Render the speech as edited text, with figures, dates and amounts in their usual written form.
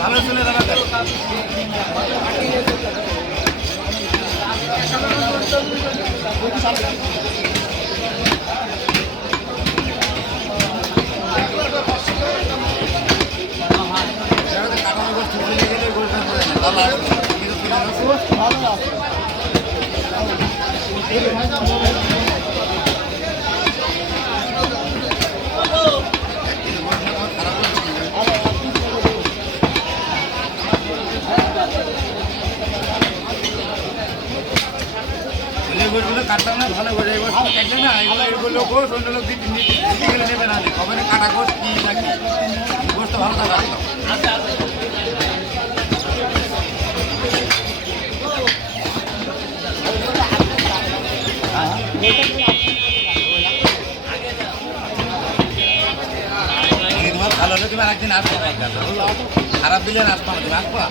ভালো চলে দাদা কাটলাম না ভালো করে দেখবে না এগুলো গোস অন্য লোক দিতে গেলে নেবে না খবরে কাটা গোস কি নাকি গোসটা ভালো থাকা তোমার ভালো হলে তুমি একদিন আসবো খারাপ দিলে আসবো না তুমি আসবা